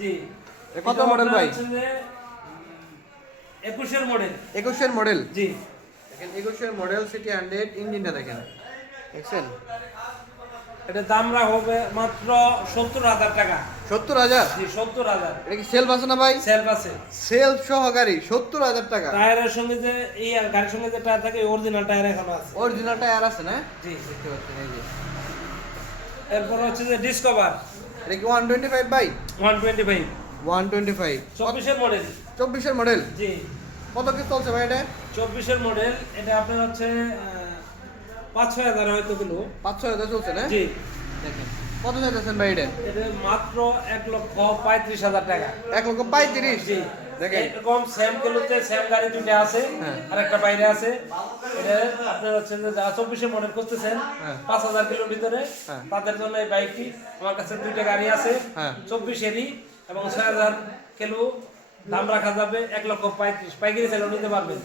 জি। কত মডেল ভাই? 21 model. 21 model. জি। দেখেন 21 মডেল সিটি 100 ইঞ্জিনটা দেখেন, দেখছেন? এটার দাম হবে মাত্র 70,000 টাকা। 70,000? জি, 70,000। এটা কি সেলফ আছে না ভাই? সেলফ আছে। সেলফ সহকারী 70,000 টাকা। টায়ারের সঙ্গে যে এই গাড়ির সঙ্গে যে টায়ার থাকে অরিজিনাল টায়ার এখনো আছে। অরিজিনাল টায়ার আছে না? জি। দেখতে পাচ্ছেন এই যে। এরপর হচ্ছে যে ডিসকভার এটা কি 125 ভাই? 125। 125 24 মডেল। 24 মডেল। জি। কত কি চলছে ভাই এটা? 24 মডেল। এটা আপনার হচ্ছে 5-6 হাজার হয়তো কিলো। 5-6 হাজার চলছে না? জি। দেখেন কত চাইতেছেন ভাই এটা? এটা মাত্র 1,35,000 টাকা। 1,35,000। জি। দেখেন এরকম সেম কিলোতে সেম গাড়ি দুটো আছে। হ্যাঁ। আর একটা বাইরে আছে। এটা আপনার হচ্ছে যে যারা 24 মডেল করতেছেন হ্যাঁ। 5,000 কিলোর ভিতরে, হ্যাঁ। তাদের জন্য এই বাইকটি। আমার কাছে দুইটা গাড়ি আছে। হ্যাঁ। 24-এরই এবং 6,000 কিলো দাম রাখা যাবে 1,35,000। পাইকারি সেলও নিতে পারবেন।